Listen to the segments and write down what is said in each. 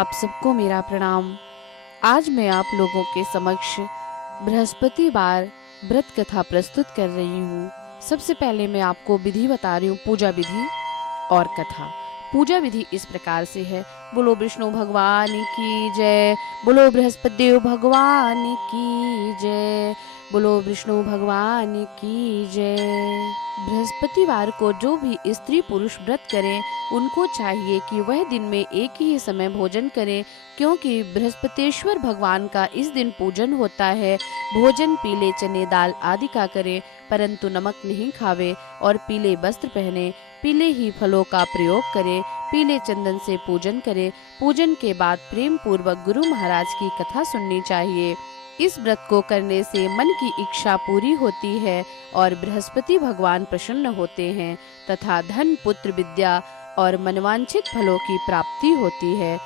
आप सबको मेरा प्रणाम। आज मैं आप लोगों के समक्ष बृहस्पतिवार व्रत कथा प्रस्तुत कर रही हूँ। सबसे पहले मैं आपको विधि बता रही हूँ, पूजा विधि और कथा। पूजा विधि इस प्रकार से है। बोलो विष्णु भगवान की जय, बोलो बृहस्पति देव भगवान की जय, बोलो विष्णु भगवान की जय। बृहस्पतिवार को जो भी स्त्री पुरुष व्रत करें उनको चाहिए कि वह दिन में एक ही समय भोजन करें, क्योंकि बृहस्पतिश्वर भगवान का इस दिन पूजन होता है। भोजन पीले चने दाल आदि का करें, परंतु नमक नहीं खावे और पीले वस्त्र पहने, पीले ही फलों का प्रयोग करें, पीले चंदन से पूजन करें। पूजन के बाद प्रेम पूर्वक गुरु महाराज की कथा सुननी चाहिए। इस व्रत को करने से मन की इच्छा पूरी होती है और बृहस्पति भगवान प्रसन्न होते हैं तथा धन पुत्र विद्या और मनवांछित फलों की प्राप्ति होती है।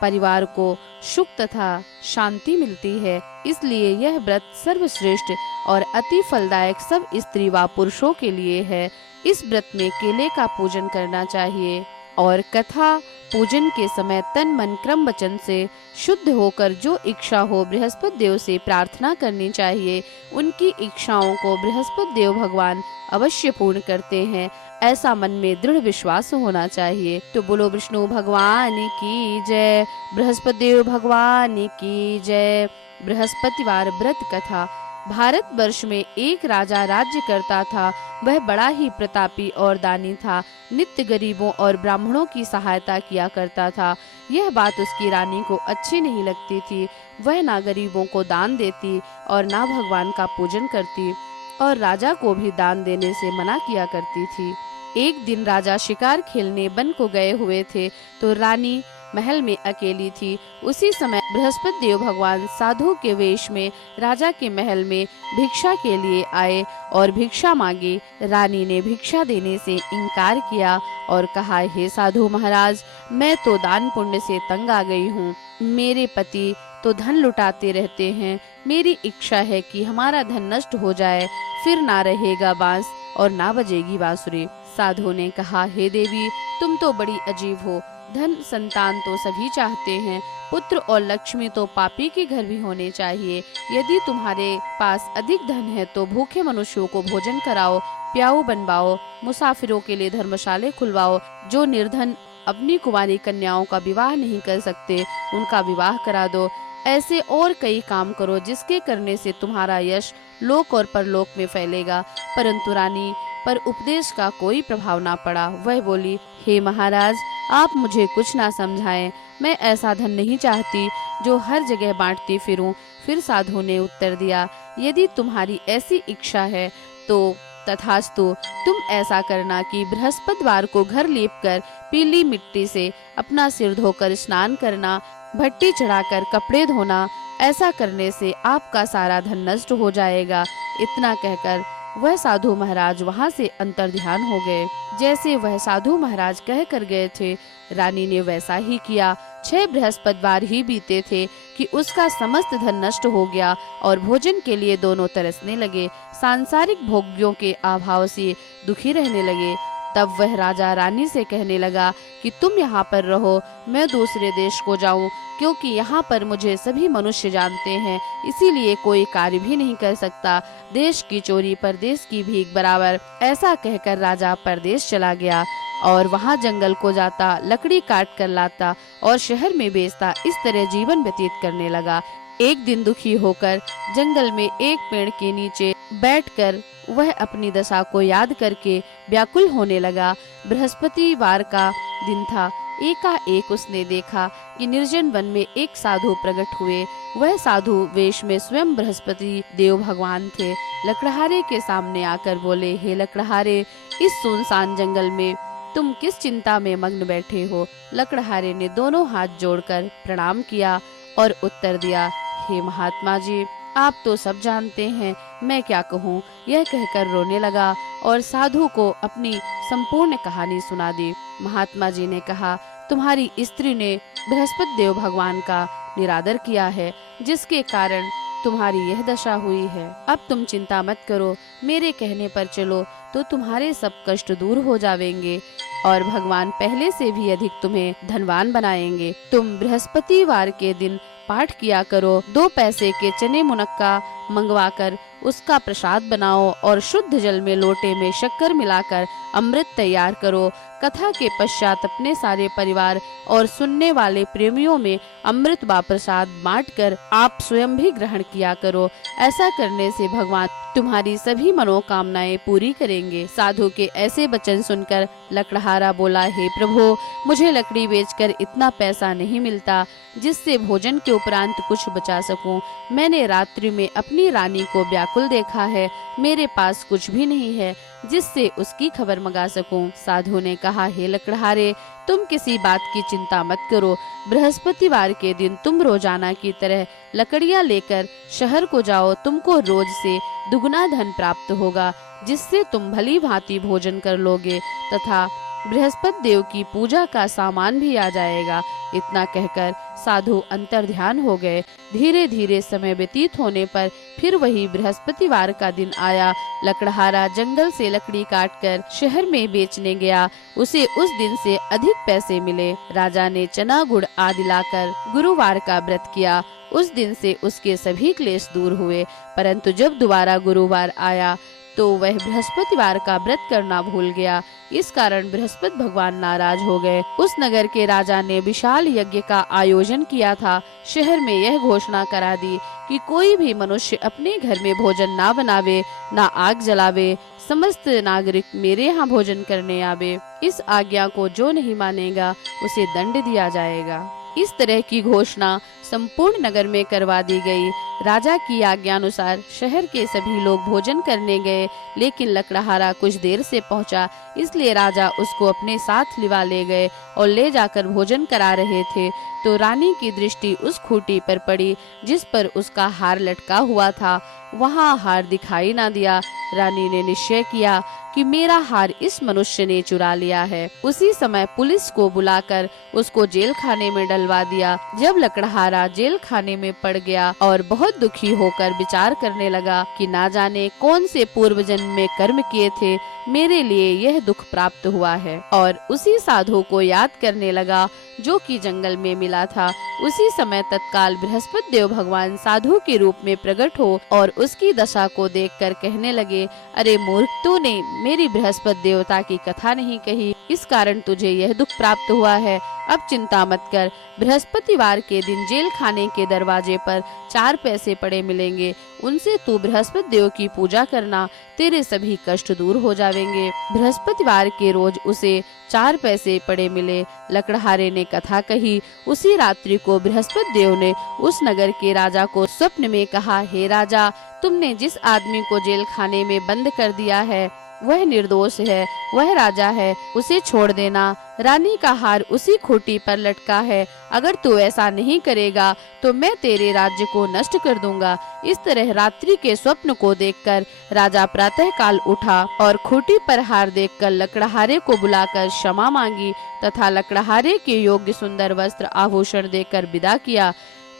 परिवार को सुख तथा शांति मिलती है। इसलिए यह व्रत सर्वश्रेष्ठ और अति फलदायक सब स्त्री व पुरुषों के लिए है। इस व्रत में केले का पूजन करना चाहिए और कथा पूजन के समय तन मन क्रम वचन से शुद्ध होकर जो इच्छा हो बृहस्पति देव से प्रार्थना करनी चाहिए। उनकी इच्छाओं को बृहस्पति देव भगवान अवश्य पूर्ण करते हैं, ऐसा मन में दृढ़ विश्वास होना चाहिए। तो बोलो विष्णु भगवान की जय, बृहस्पति देव भगवान की जय। बृहस्पतिवार व्रत कथा। भारत वर्ष में एक राजा राज्य करता था। वह बड़ा ही प्रतापी और दानी था। नित्य गरीबों और ब्राह्मणों की सहायता किया करता था। यह बात उसकी रानी को अच्छी नहीं लगती थी। वह ना गरीबों को दान देती और ना भगवान का पूजन करती और राजा को भी दान देने से मना किया करती थी। एक दिन राजा शिकार खेलने वन को गए हुए थे तो रानी महल में अकेली थी। उसी समय बृहस्पति देव भगवान साधु के वेश में राजा के महल में भिक्षा के लिए आए और भिक्षा मांगी। रानी ने भिक्षा देने से इनकार किया और कहा, हे साधु महाराज, मैं तो दान पुण्य से तंग आ गई हूँ। मेरे पति तो धन लुटाते रहते हैं। मेरी इच्छा है कि हमारा धन नष्ट हो जाए, फिर ना रहेगा बांस और ना बजेगी बांसुरी। साधु ने कहा, हे देवी, तुम तो बड़ी अजीब हो। धन संतान तो सभी चाहते हैं, पुत्र और लक्ष्मी तो पापी के घर भी होने चाहिए। यदि तुम्हारे पास अधिक धन है तो भूखे मनुष्यों को भोजन कराओ, प्याऊ बनवाओ, मुसाफिरों के लिए धर्मशाले खुलवाओ। जो निर्धन अपनी कुंवारी कन्याओं का विवाह नहीं कर सकते, उनका विवाह करा दो। ऐसे और कई काम करो जिसके करने से तुम्हारा यश लोक और परलोक में फैलेगा। परंतु रानी पर उपदेश का कोई प्रभाव ना पड़ा। वह बोली, हे महाराज, आप मुझे कुछ ना समझाएं। मैं ऐसा धन नहीं चाहती जो हर जगह बांटती फिरूं। फिर साधु ने उत्तर दिया, यदि तुम्हारी ऐसी इच्छा है तो तथास्तु। तुम ऐसा करना कि बृहस्पतिवार को घर लीपकर पीली मिट्टी से अपना सिर धोकर स्नान करना, भट्टी चढ़ाकर कपड़े धोना। ऐसा करने से आपका सारा धन नष्ट हो जाएगा। इतना कहकर वह साधु महाराज वहां से अंतर्ध्यान हो गए। जैसे वह साधु महाराज कह कर गए थे, रानी ने वैसा ही किया। 6 बृहस्पतिवार ही बीते थे कि उसका समस्त धन नष्ट हो गया और भोजन के लिए दोनों तरसने लगे। सांसारिक भोग्यों के अभाव से दुखी रहने लगे। तब वह राजा रानी से कहने लगा कि तुम यहाँ पर रहो, मैं दूसरे देश को जाऊं, क्योंकि यहाँ पर मुझे सभी मनुष्य जानते हैं, इसीलिए कोई कार्य भी नहीं कर सकता। देश की चोरी परदेश की भीख बराबर। ऐसा कहकर राजा परदेश चला गया और वहाँ जंगल को जाता, लकड़ी काट कर लाता और शहर में बेचता। इस तरह जीवन व्यतीत करने लगा। एक दिन दुखी होकर जंगल में एक पेड़ के नीचे बैठकर वह अपनी दशा को याद करके व्याकुल होने लगा। बृहस्पतिवार का दिन था। एकाएक उसने देखा कि निर्जन वन में एक साधु प्रकट हुए। वह साधु वेश में स्वयं बृहस्पति देव भगवान थे। लकड़हारे के सामने आकर बोले, हे लकड़हारे, इस सुनसान जंगल में तुम किस चिंता में मग्न बैठे हो? लकड़हारे ने दोनों हाथ जोड़कर प्रणाम किया और उत्तर दिया, हे महात्मा जी, आप तो सब जानते हैं, मैं क्या कहूँ। यह कहकर रोने लगा और साधु को अपनी संपूर्ण कहानी सुना दी। महात्मा जी ने कहा, तुम्हारी स्त्री ने बृहस्पति देव भगवान का निरादर किया है, जिसके कारण तुम्हारी यह दशा हुई है। अब तुम चिंता मत करो, मेरे कहने पर चलो तो तुम्हारे सब कष्ट दूर हो जाएंगे। और भगवान पहले से भी अधिक तुम्हें धनवान बनाएंगे। तुम बृहस्पतिवार के दिन पाठ किया करो। 2 पैसे के चने मुनक्का मंगवाकर उसका प्रसाद बनाओ और शुद्ध जल में लोटे में शक्कर मिलाकर अमृत तैयार करो। कथा के पश्चात अपने सारे परिवार और सुनने वाले प्रेमियों में अमृत व प्रसाद बांटकर आप स्वयं भी ग्रहण किया करो। ऐसा करने से भगवान तुम्हारी सभी मनोकामनाएं पूरी करेंगे। साधु के ऐसे वचन सुनकर लकड़हारा बोला, हे प्रभु, मुझे लकड़ी बेचकर इतना पैसा नहीं मिलता जिससे भोजन के उपरांत कुछ बचा सकूं। मैंने रात्रि में अपनी रानी को व्याकुल देखा है। मेरे पास कुछ भी नहीं है जिससे उसकी खबर मंगा सकूं। साधु ने कहा, हे लकड़हारे, तुम किसी बात की चिंता मत करो। बृहस्पतिवार के दिन तुम रोजाना की तरह लकड़ियां लेकर शहर को जाओ। तुमको रोज से दुगना धन प्राप्त होगा, जिससे तुम भली भांति भोजन कर लोगे तथा बृहस्पति देव की पूजा का सामान भी आ जाएगा। इतना कहकर साधु अंतर्ध्यान हो गए। धीरे धीरे समय व्यतीत होने पर फिर वही बृहस्पतिवार का दिन आया। लकड़हारा जंगल से लकड़ी काटकर शहर में बेचने गया। उसे उस दिन से अधिक पैसे मिले। राजा ने चना गुड़ आदि लाकर गुरुवार का व्रत किया। उस दिन से उसके सभी क्लेश दूर हुए। परंतु जब दोबारा गुरुवार आया तो वह बृहस्पतिवार का व्रत करना भूल गया। इस कारण बृहस्पति भगवान नाराज हो गए। उस नगर के राजा ने विशाल यज्ञ का आयोजन किया था। शहर में यह घोषणा करा दी कि कोई भी मनुष्य अपने घर में भोजन ना बनावे, ना आग जलावे। समस्त नागरिक मेरे यहाँ भोजन करने आवे। इस आज्ञा को जो नहीं मानेगा उसे दंड दिया जाएगा। इस तरह की घोषणा संपूर्ण नगर में करवा दी गई। राजा की आज्ञा अनुसार शहर के सभी लोग भोजन करने गए, लेकिन लकड़हारा कुछ देर से पहुंचा, इसलिए राजा उसको अपने साथ लिवा ले गए और ले जाकर भोजन करा रहे थे तो रानी की दृष्टि उस खूंटी पर पड़ी जिस पर उसका हार लटका हुआ था। वहाँ हार दिखाई ना दिया। रानी ने निश्चय किया कि मेरा हार इस मनुष्य ने चुरा लिया है। उसी समय पुलिस को बुलाकर उसको जेल खाने में डलवा दिया। जब लकड़हारा जेल खाने में पड़ गया और बहुत दुखी होकर विचार करने लगा कि ना जाने कौन से पूर्व जन्म में कर्म किए थे, मेरे लिए यह दुख प्राप्त हुआ है, और उसी साधु को याद करने लगा जो कि जंगल में मिला था। उसी समय तत्काल बृहस्पति देव भगवान साधु के रूप में प्रकट हो और उसकी दशा को देखकर कहने लगे, अरे मूर्ख, तूने मेरी बृहस्पति देवता की कथा नहीं कही, इस कारण तुझे यह दुख प्राप्त हुआ है। अब चिंता मत कर, बृहस्पतिवार के दिन जेल खाने के दरवाजे पर 4 पैसे पड़े मिलेंगे। उनसे तू बृहस्पति देव की पूजा करना, तेरे सभी कष्ट दूर हो जाएंगे। बृहस्पतिवार के रोज उसे 4 पैसे पड़े मिले। लकड़हारे ने कथा कही। उसी रात्रि को बृहस्पति देव ने उस नगर के राजा को स्वप्न में कहा, हे राजा, तुमने जिस आदमी को जेल खाने में बंद कर दिया है वह निर्दोष है, वह राजा है, उसे छोड़ देना। रानी का हार उसी खूंटी पर लटका है। अगर तू ऐसा नहीं करेगा तो मैं तेरे राज्य को नष्ट कर दूंगा। इस तरह रात्रि के स्वप्न को देखकर राजा प्रातः काल उठा और खूंटी पर हार देखकर लकड़हारे को बुलाकर क्षमा मांगी तथा लकड़हारे के योग्य सुंदर वस्त्र आभूषण देकर विदा किया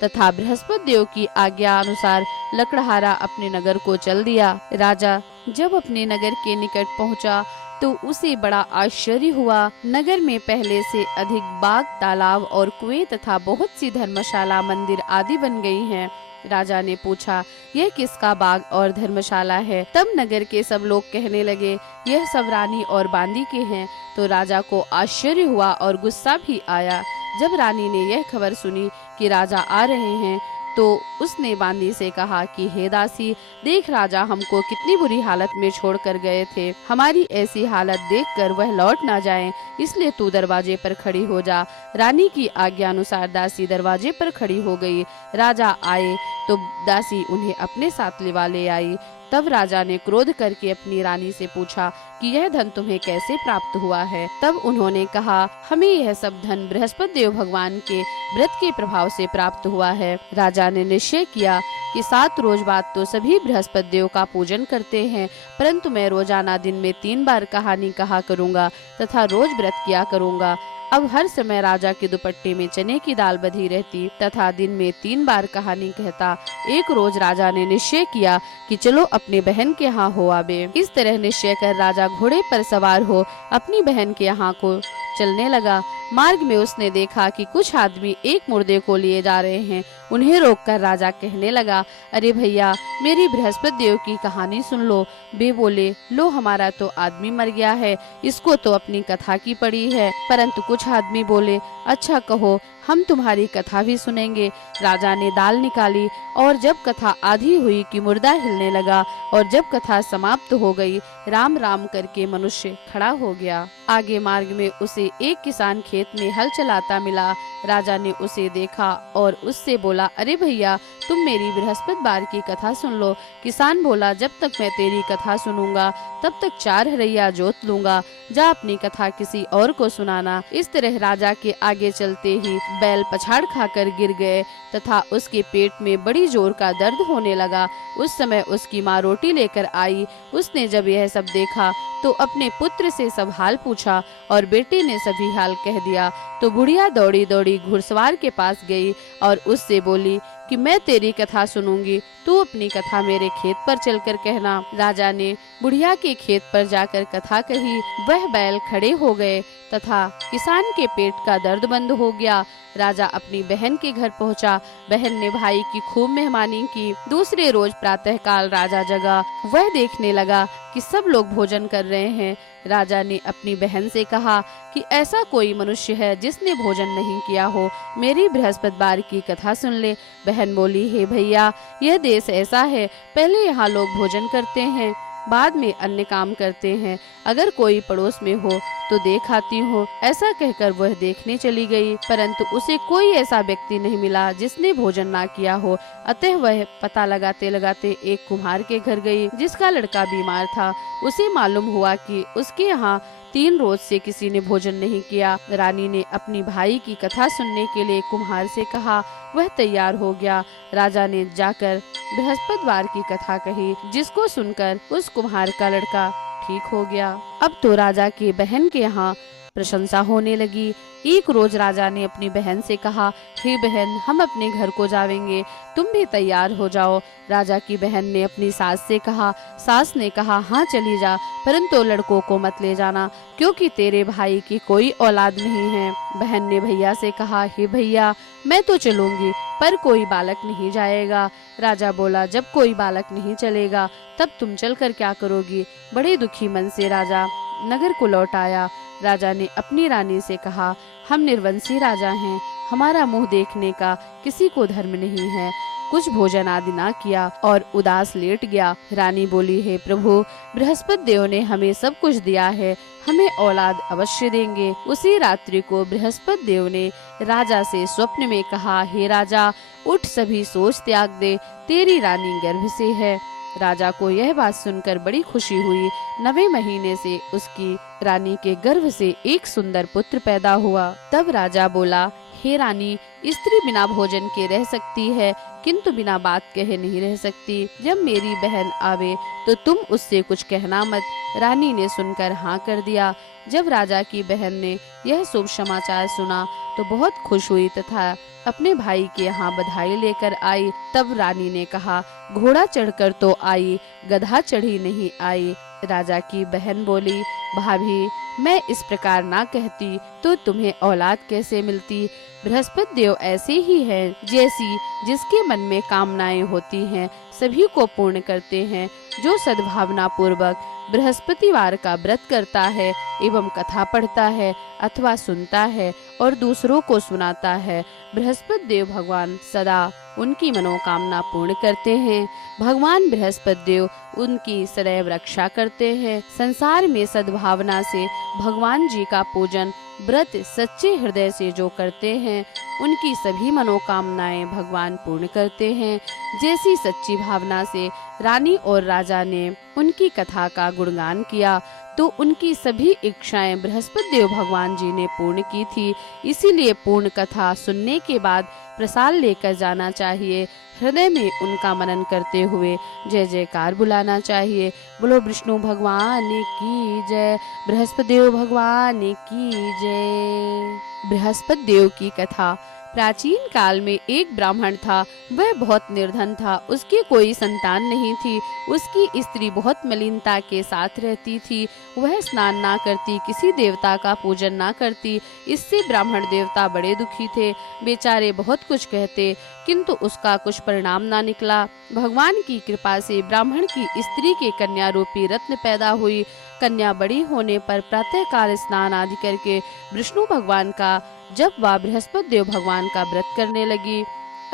तथा बृहस्पति देव की आज्ञा अनुसार लकड़हारा अपने नगर को चल दिया। राजा जब अपने नगर के निकट पहुंचा तो उसे बड़ा आश्चर्य हुआ। नगर में पहले से अधिक बाग, तालाब और कुएं तथा बहुत सी धर्मशाला, मंदिर आदि बन गई हैं। राजा ने पूछा, यह किसका बाग और धर्मशाला है? तब नगर के सब लोग कहने लगे, यह सब रानी और बांदी के हैं। तो राजा को आश्चर्य हुआ और गुस्सा भी आया। जब रानी ने यह खबर सुनी कि राजा आ रहे हैं तो उसने बांदी से कहा कि हे दासी, देख राजा हमको कितनी बुरी हालत में छोड़कर गए थे। हमारी ऐसी हालत देखकर वह लौट ना जाएं, इसलिए तू दरवाजे पर खड़ी हो जा। रानी की आज्ञा अनुसार दासी दरवाजे पर खड़ी हो गई। राजा आए तो दासी उन्हें अपने साथ लिवा ले आई। तब राजा ने क्रोध करके अपनी रानी से पूछा कि यह धन तुम्हें कैसे प्राप्त हुआ है? तब उन्होंने कहा, हमें यह सब धन बृहस्पति देव भगवान के व्रत के प्रभाव से प्राप्त हुआ है। राजा ने निश्चय किया कि 7 रोज बाद तो सभी बृहस्पति देव का पूजन करते हैं, परंतु मैं रोजाना दिन में 3 बार कहानी कहा करूँगा तथा रोज व्रत किया करूँगा। अब हर समय राजा के दुपट्टे में चने की दाल बधी रहती तथा दिन में 3 बार कहानी कहता। एक रोज राजा ने निश्चय किया कि चलो अपने बहन के यहाँ हो आवे। इस तरह निश्चय कर राजा घोड़े पर सवार हो अपनी बहन के यहाँ को चलने लगा। मार्ग में उसने देखा कि कुछ आदमी एक मुर्दे को लिए जा रहे हैं। उन्हें रोककर राजा कहने लगा, अरे भैया, मेरी बृहस्पति देव की कहानी सुन लो। वे बोले, लो, हमारा तो आदमी मर गया है, इसको तो अपनी कथा की पड़ी है। परंतु कुछ आदमी बोले, अच्छा कहो, हम तुम्हारी कथा भी सुनेंगे। राजा ने दाल निकाली और जब कथा आधी हुई कि मुर्दा हिलने लगा और जब कथा समाप्त हो गई, राम राम करके मनुष्य खड़ा हो गया। आगे मार्ग में उसे एक किसान खेत में हल चलाता मिला। राजा ने उसे देखा और उससे बोला, अरे भैया, तुम मेरी बृहस्पतिवार की कथा सुन लो। किसान बोला, जब तक मैं तेरी कथा सुनूंगा तब तक 4 हरैया जोत लूंगा। जा अपनी कथा किसी और को सुनाना। इस तरह राजा के आगे चलते ही बैल पछाड़ खाकर गिर गए तथा उसके पेट में बड़ी जोर का दर्द होने लगा। उस समय उसकी माँ रोटी लेकर आई। उसने जब यह सब देखा तो अपने पुत्र से सब हाल पूछा और बेटे ने सभी हाल कह दिया। तो बुढ़िया दौड़ी दौड़ी घुड़सवार के पास गई और उससे बोली कि मैं तेरी कथा सुनूंगी, तू अपनी कथा मेरे खेत पर चलकर कहना। राजा ने बुढ़िया के खेत पर जाकर कथा कही। वह बैल खड़े हो गए तथा किसान के पेट का दर्द बंद हो गया। राजा अपनी बहन के घर पहुंचा। बहन ने भाई की खूब मेहमानी की। दूसरे रोज प्रातःकाल राजा जगा। वह देखने लगा कि सब लोग भोजन कर रहे हैं। राजा ने अपनी बहन से कहा कि ऐसा कोई मनुष्य है जिसने भोजन नहीं किया हो, मेरी बृहस्पतिवार की कथा सुन ले। बहन बोली, हे भैया, यह देश ऐसा है, पहले यहाँ लोग भोजन करते हैं, बाद में अन्य काम करते हैं। अगर कोई पड़ोस में हो तो देख आती हूँ। ऐसा कहकर वह देखने चली गई, परंतु उसे कोई ऐसा व्यक्ति नहीं मिला जिसने भोजन ना किया हो। अतः वह पता लगाते लगाते एक कुम्हार के घर गई जिसका लड़का बीमार था। उसे मालूम हुआ कि उसके यहाँ 3 रोज से किसी ने भोजन नहीं किया। रानी ने अपनी भाई की कथा सुनने के लिए कुम्हार से कहा। वह तैयार हो गया। राजा ने जाकर बृहस्पतिवार की कथा कही, जिसको सुनकर उस कुम्हार का लड़का ठीक हो गया। अब तो राजा की बहन के यहाँ प्रशंसा होने लगी। एक रोज राजा ने अपनी बहन से कहा, हे बहन, हम अपने घर को जाएंगे, तुम भी तैयार हो जाओ। राजा की बहन ने अपनी सास से कहा। सास ने कहा, हाँ चली जा, परंतु लड़कों को मत ले जाना, क्योंकि तेरे भाई की कोई औलाद नहीं है। बहन ने भैया से कहा, हे भैया, मैं तो चलूंगी, पर कोई बालक नहीं जाएगा। राजा बोला, जब कोई बालक नहीं चलेगा तब तुम चलकर क्या करोगी। बड़े दुखी मन से राजा नगर को लौट आया। राजा ने अपनी रानी से कहा, हम निर्वंशी राजा हैं, हमारा मुंह देखने का किसी को धर्म नहीं है। कुछ भोजन आदि ना किया और उदास लेट गया। रानी बोली, हे प्रभु, बृहस्पति देव ने हमें सब कुछ दिया है, हमें औलाद अवश्य देंगे। उसी रात्रि को बृहस्पति देव ने राजा से स्वप्न में कहा, हे राजा, उठ, सभी सोच त्याग दे, तेरी रानी गर्भ से है। राजा को यह बात सुनकर बड़ी खुशी हुई। 9वें महीने से उसकी रानी के गर्भ से एक सुंदर पुत्र पैदा हुआ। तब राजा बोला, हे रानी, स्त्री बिना भोजन के रह सकती है, किंतु बिना बात कहे नहीं रह सकती। जब मेरी बहन आवे तो तुम उससे कुछ कहना मत। रानी ने सुनकर हाँ कर दिया। जब राजा की बहन ने यह शुभ समाचार सुना तो बहुत खुश हुई तथा अपने भाई के यहाँ बधाई लेकर आई। तब रानी ने कहा, घोड़ा चढ़कर तो आई, गधा चढ़ी नहीं आई। राजा की बहन बोली, भाभी, मैं इस प्रकार ना कहती तो तुम्हें औलाद कैसे मिलती। बृहस्पति देव ऐसे ही हैं, जैसी जिसके मन में कामनाएं होती हैं सभी को पूर्ण करते हैं। जो सद्भावना पूर्वक बृहस्पतिवार का व्रत करता है एवं कथा पढ़ता है अथवा सुनता है और दूसरों को सुनाता है, बृहस्पति देव भगवान सदा उनकी मनोकामना पूर्ण करते हैं। भगवान बृहस्पति देव उनकी सदैव रक्षा करते हैं। संसार में सद्भावना से भगवान जी का पूजन व्रत सच्चे हृदय से जो करते हैं उनकी सभी मनोकामनाएं भगवान पूर्ण करते हैं। जैसी सच्ची भावना से रानी और राजा ने उनकी कथा का गुणगान किया तो उनकी सभी इच्छाएं बृहस्पति देव भगवान जी ने पूर्ण की थी। इसीलिए पूर्ण कथा सुनने के बाद प्रसाद लेकर जाना चाहिए। हृदय में उनका मनन करते हुए जय जयकार बुलाना चाहिए। बोलो विष्णु भगवान की जय, बृहस्पति देव भगवान की जय। बृहस्पति देव की कथा। प्राचीन काल में एक ब्राह्मण था। वह बहुत निर्धन था। उसकी कोई संतान नहीं थी। उसकी स्त्री बहुत मलिनता के साथ रहती थी। वह स्नान ना करती, किसी देवता का पूजन ना करती। इससे ब्राह्मण देवता बड़े दुखी थे। बेचारे बहुत कुछ कहते, किंतु उसका कुछ परिणाम ना निकला। भगवान की कृपा से ब्राह्मण की स्त्री के कन्या रूपी रत्न पैदा हुई। कन्या बड़ी होने पर प्रातः काल स्नान आदि करके विष्णु भगवान का जब वह बृहस्पति देव भगवान का व्रत करने लगी,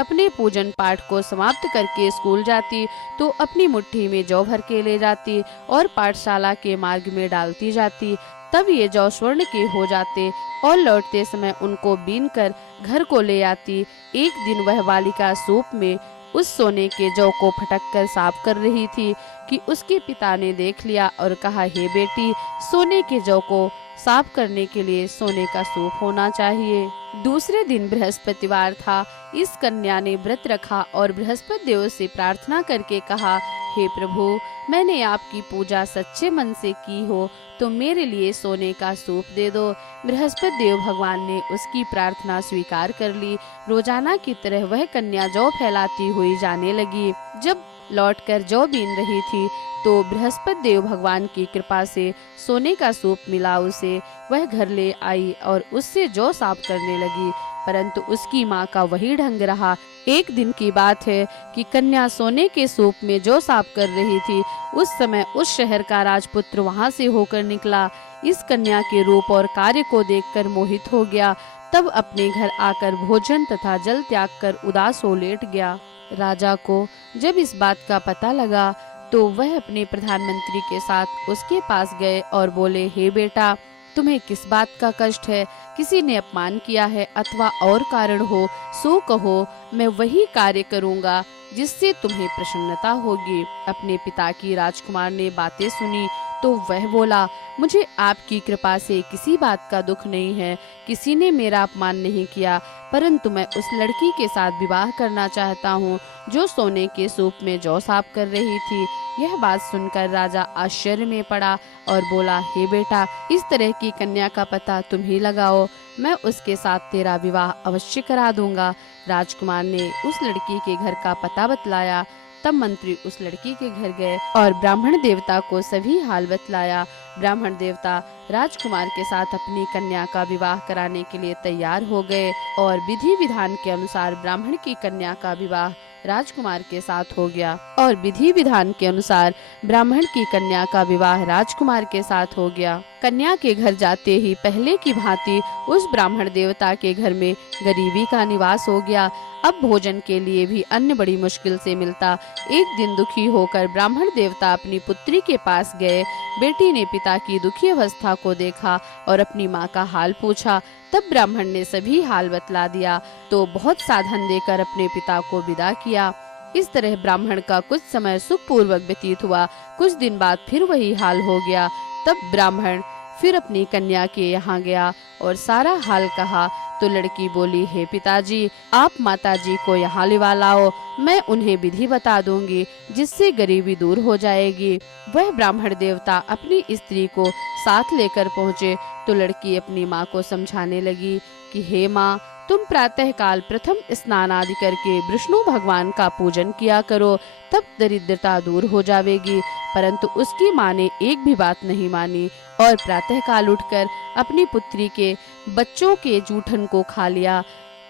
अपने पूजन पाठ को समाप्त करके स्कूल जाती तो अपनी मुट्ठी में जौ भर के ले जाती और पाठशाला के मार्ग में डालती जाती। तब ये जौ स्वर्ण के हो जाते और लौटते समय उनको बीन कर घर को ले आती। एक दिन वह बालिका सूप में उस सोने के जौ को फटक कर साफ कर रही थी कि उसके पिता ने देख लिया और कहा, हे बेटी, सोने के जौ को साफ करने के लिए सोने का सूप होना चाहिए। दूसरे दिन बृहस्पतिवार था। इस कन्या ने व्रत रखा और बृहस्पति देव से प्रार्थना करके कहा, हे प्रभु, मैंने आपकी पूजा सच्चे मन से की हो तो मेरे लिए सोने का सूप दे दो। बृहस्पति देव भगवान ने उसकी प्रार्थना स्वीकार कर ली। रोजाना की तरह वह कन्या जौ फैलाती हुई जाने लगी। जब लौटकर जौ बीन रही थी तो बृहस्पति देव भगवान की कृपा से सोने का सूप मिला उसे। वह घर ले आई और उससे जौ साफ करने लगी, परंतु उसकी माँ का वही ढंग रहा। एक दिन की बात है कि कन्या सोने के सूप में जौ साफ कर रही थी। उस समय उस शहर का राजपुत्र वहाँ से होकर निकला। इस कन्या के रूप और कार्य को देखकर मोहित हो गया। तब अपने घर आकर भोजन तथा जल त्याग कर उदास हो लेट गया। राजा को जब इस बात का पता लगा तो वह अपने प्रधानमंत्री के साथ उसके पास गए और बोले, हे बेटा, तुम्हें किस बात का कष्ट है? किसी ने अपमान किया है अथवा और कारण हो सो कहो, मैं वही कार्य करूँगा जिससे तुम्हें प्रसन्नता होगी। अपने पिता की राजकुमार ने बातें सुनी तो वह बोला, मुझे आपकी कृपा से किसी बात का दुख नहीं है। किसी ने मेरा अपमान नहीं किया, परंतु मैं उस लड़की के साथ विवाह करना चाहता हूँ जो सोने के सूप में जौ साफ कर रही थी। यह बात सुनकर राजा आश्चर्य में पड़ा और बोला, हे बेटा, इस तरह की कन्या का पता तुम ही लगाओ, मैं उसके साथ तेरा विवाह अवश्य करा दूंगा। राजकुमार ने उस लड़की के घर का पता बतलाया। तब मंत्री उस लड़की के घर गए और ब्राह्मण देवता को सभी हाल बतलाया। ब्राह्मण देवता राजकुमार के साथ अपनी कन्या का विवाह कराने के लिए तैयार हो गए और विधि विधान के अनुसार ब्राह्मण की कन्या का विवाह राजकुमार के साथ हो गया और विधि विधान के अनुसार ब्राह्मण की कन्या का विवाह राजकुमार के साथ हो गया। कन्या के घर जाते ही पहले की भांति उस ब्राह्मण देवता के घर में गरीबी का निवास हो गया। अब भोजन के लिए भी अन्न बड़ी मुश्किल से मिलता। एक दिन दुखी होकर ब्राह्मण देवता अपनी पुत्री के पास गए। बेटी ने पिता की दुखी अवस्था को देखा और अपनी माँ का हाल पूछा। तब ब्राह्मण ने सभी हाल बतला दिया तो बहुत साधन देकर अपने पिता को विदा किया। इस तरह ब्राह्मण का कुछ समय सुखपूर्वक व्यतीत हुआ। कुछ दिन बाद फिर वही हाल हो गया। तब ब्राह्मण फिर अपनी कन्या के यहाँ गया और सारा हाल कहा तो लड़की बोली, हे पिताजी, आप माताजी को यहाँ लिवा लाओ, मैं उन्हें विधि बता दूंगी जिससे गरीबी दूर हो जाएगी। वह ब्राह्मण देवता अपनी स्त्री को साथ लेकर पहुँचे तो लड़की अपनी माँ को समझाने लगी कि हे माँ, तुम प्रातः काल प्रथम स्नान आदि करके विष्णु भगवान का पूजन किया करो, तब दरिद्रता दूर हो जाएगी। परंतु उसकी माँ ने एक भी बात नहीं मानी और प्रातः काल उठकर अपनी पुत्री के बच्चों के जूठन को खा लिया।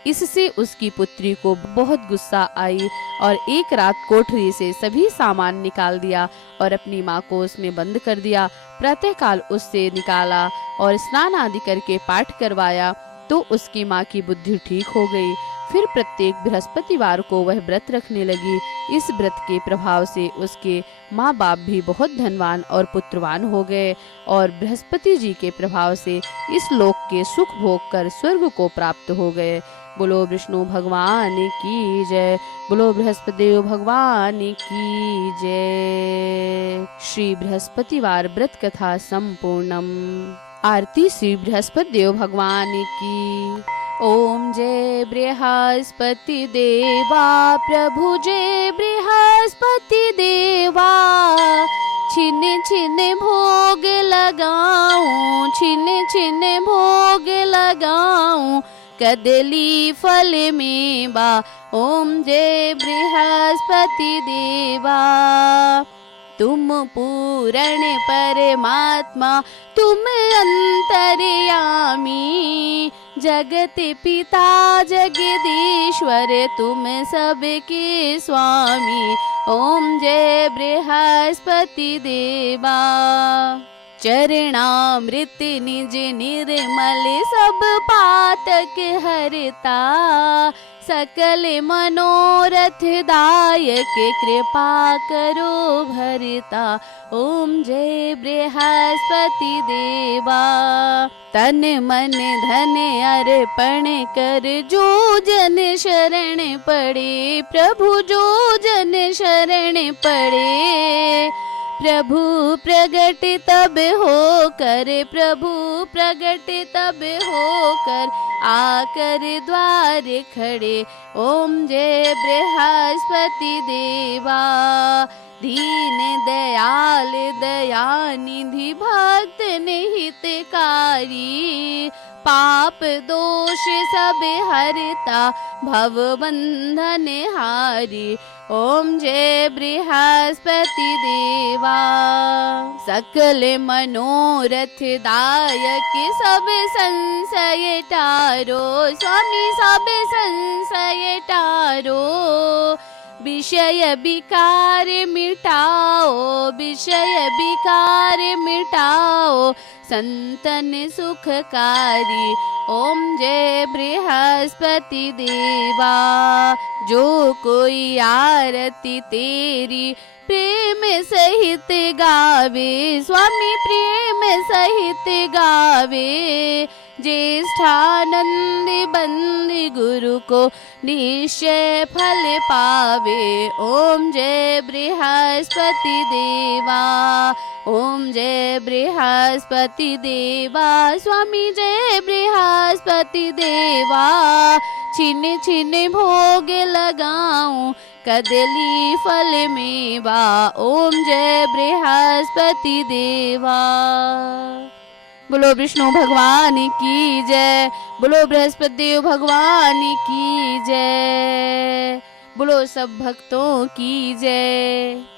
इससे उसकी पुत्री को बहुत गुस्सा आई और एक रात कोठरी से सभी सामान निकाल दिया और अपनी माँ को उसमें बंद कर दिया। प्रातः काल उससे निकाला और स्नान आदि करके पाठ करवाया तो उसकी माँ की बुद्धि ठीक हो गई। फिर प्रत्येक बृहस्पतिवार को वह व्रत रखने लगी। इस व्रत के प्रभाव से उसके माँ बाप भी बहुत धनवान और पुत्रवान हो गए और बृहस्पति जी के प्रभाव से इस लोक के सुख भोग कर स्वर्ग को प्राप्त हो गए। बोलो विष्णु भगवान की जय। बोलो बृहस्पतिदेव भगवान की जय। श्री बृहस्पतिवार व्रत कथा संपूर्णम। आरती श्री बृहस्पतिदेव भगवान की। ओम जय बृहस्पति देवा प्रभु जय बृहस्पति देवा। छिने छिने भोग लगाऊं, छिने छिने भोग लगाऊं, कदली फल मेवा। ओम जय बृहस्पति देवा। तुम पूर्ण परमात्मा तुम अंतर्यामी, जगत पिता जगदीश्वर तुम सबके स्वामी। ओम जय बृहस्पति देवा। चरणामृत निज निर्मल सब पातक हरता, सकल मनोरथ दायक कृपा करो भरता। ओम जय बृहस्पति देवा। तन मन धन अर्पण कर जो जन शरण पड़े, प्रभु जो जन शरण पड़े। प्रभु प्रगट तब हो कर, प्रभु प्रगट तब हो कर, आकर द्वार खड़े। ओम जय बृहस्पति देवा। दीन दयाल दयानिधि भक्त हितकारी, पाप दोष सब हरता भव बंधन हारी। ओम जय बृहस्पति देवा। सकल मनोरथ दायक सब संशय टारो, स्वामी सब संशय टारो। विषय विकार मिटाओ, विषय विकार मिटाओ, संतन सुखकारी। ओम जय बृहस्पति देवा। जो कोई आरती तेरी प्रेम सहित गावे, स्वामी प्रेम सहित गावे। ज्येष्ठानंद बंदी गुरु को निश्चय फल पावे। ओम जय बृहस्पति देवा। ओम जय बृहस्पति देवा। स्वामी जय बृहस्पति देवा। छिने छिने भोग लगाऊं, कदली फल मेवा। ओम जय बृहस्पति देवा। बोलो विष्णु भगवान की जय। बोलो बृहस्पति देव भगवान की जय। बोलो सब भक्तों की जय।